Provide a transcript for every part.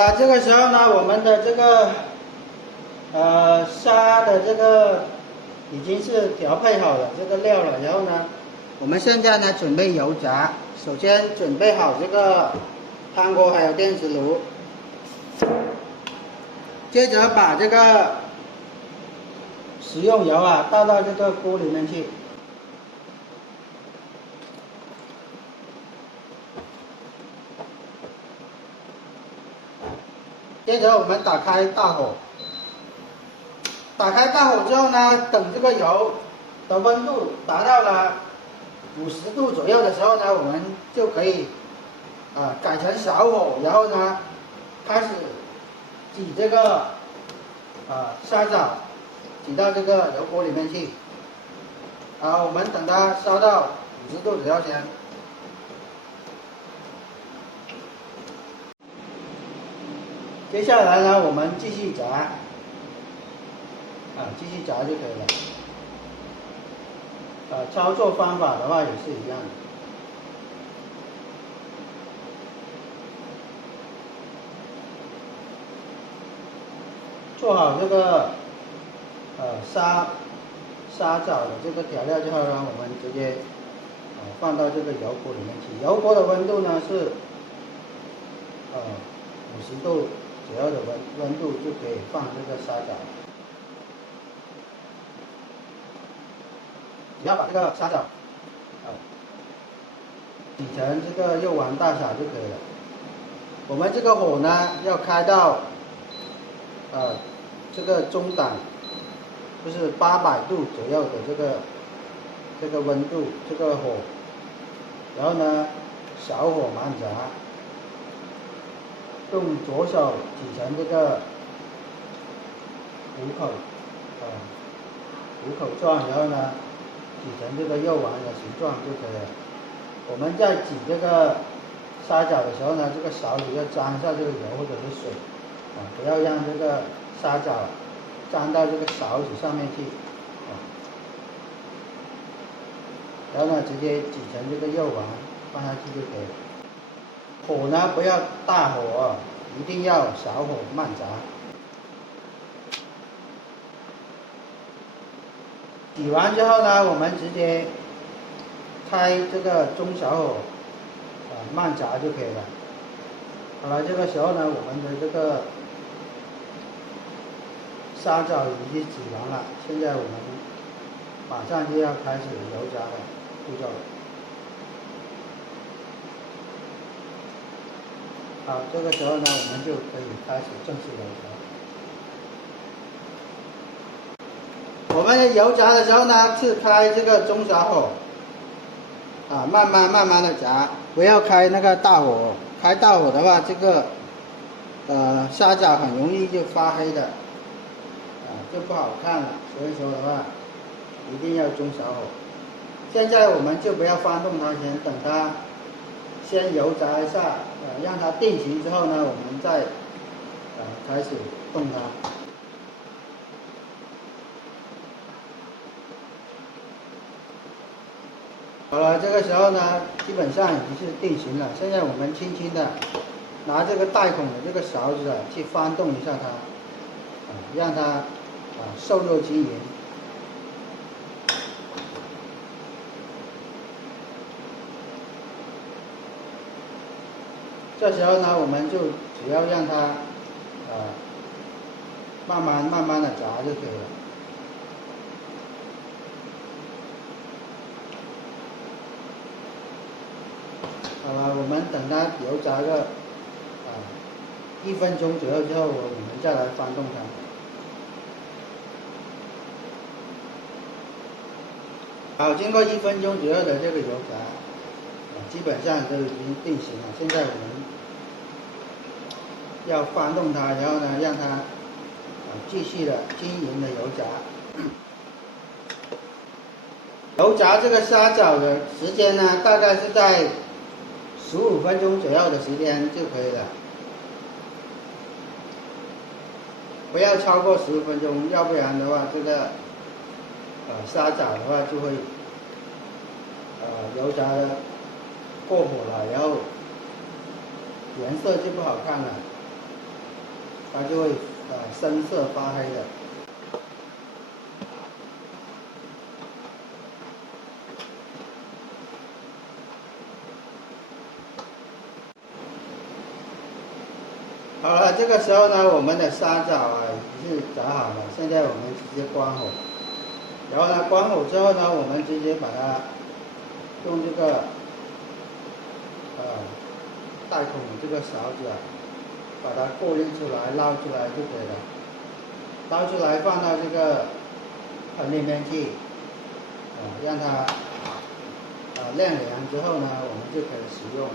了，這個時候呢，我們的這個沙的這個已經是調配好了這個料了，然後呢，我們現在呢準備油炸。首先準備好這個湯鍋還有電磁爐，接着把這個食用油啊倒到這個鍋裡面去。接着我們打開大火，打開大火之後呢，等這個油的溫度達到了50度左右的時候呢，我們就可以改成小火，然後呢開始擠這個沙枣，擠到這個油鍋裡面去。我們等它燒到50度左右先。接下來呢，我們继續炸，继續炸就可以了。操作方法的話也是一樣的。做好這個沙枣的这个調料之後呢，我們直接放到這個油鍋裡面去。油鍋的溫度呢是50度左右的溫度就可以放這個沙枣。只要把這個沙枣擠成這個肉丸大小就可以了。我們這個火呢要開到這個中檔，就是800度左右的這個溫度，這個火。然後呢，小火慢炸，用左手擠成這個虎口狀，然後呢擠成這個肉丸的形狀就可以了。我們在擠這個沙枣的時候呢，這個勺子要沾一下這個油或者是水，不要讓這個沙枣沾到這個勺子上面去，然後呢直接擠成這個肉丸放下去就可以了。火呢不要大火，一定要小火慢炸。擠完之後呢，我們直接開這個中小火慢炸就可以了。好了，這個時候呢，我們的這個沙枣已經擠完了，現在我們馬上就要開始油炸的步驟。好，這個時候呢，我們就可以開始正式油炸。我們油炸的時候呢，是開這個中小火，慢慢的炸，不要開那個大火。開大火的話，這個沙枣很容易就發黑的，就不好看了。所以說的話，一定要中小火。現在我們就不要翻動它，先等它先油炸一下，讓它定型之後呢，我們再開始動它。好了，這個時候呢，基本上已經是定型了。現在我們輕輕的拿這個帶孔的這個勺子去翻動一下它，讓它受熱均勻。這時候呢，我們就只要讓它慢慢的炸就可以了。好了，我們等它油炸個1分鐘左右之後，我們再來翻動它。好，經過1分鐘左右的這個油炸，基本上都已經定型了。現在我們要翻動它，然後呢，讓它繼續的均勻的油炸。油炸這個沙枣的時間呢，大概是在15分鐘左右的時間就可以了，不要超過15分鐘，要不然的話，這個沙枣的話就會油炸的過火了，然後顏色就不好看了。它就會深色發黑的。好了，這個時候呢，我們的沙枣啊已經是炸好了，現在我們直接關火。然後呢，關火之後呢，我們直接把它用這個帶孔的這個勺子啊，把它過濾出來，撈出來就可以了。撈出來放到這個盆裡面去，讓它晾涼之後呢，我們就可以食用。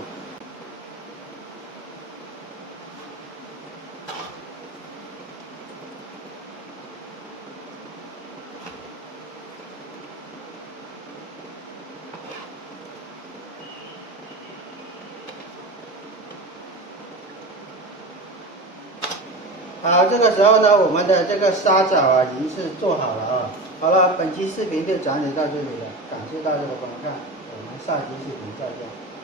好，这個時候呢，我們的這個沙枣啊，已經是做好了啊。好了，本期視頻就講解到這裡了，感謝大家的觀看，我們下期視頻再見。